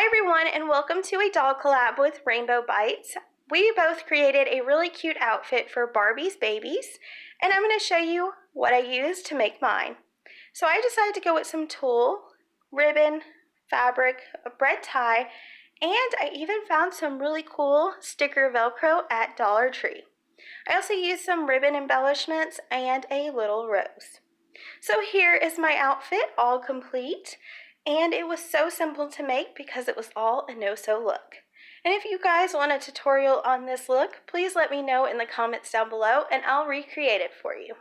Hi everyone, and welcome to a doll collab with Raiinbowbitez. We both created a really cute outfit for Barbie's babies, and I'm going to show you what I used to make mine. So I decided to go with some tulle, ribbon, fabric, a bread tie, and I even found some really cool sticker Velcro at Dollar Tree. I also used some ribbon embellishments and a little rose. So here is my outfit all complete, and it was so simple to make because it was all a no-sew look. And if you guys want a tutorial on this look, please let me know in the comments down below and I'll recreate it for you.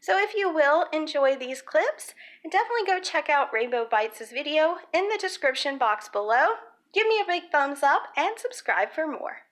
So if you will enjoy these clips, and definitely go check out Raiinbowbitez's video in the description box below. Give me a big thumbs up and subscribe for more.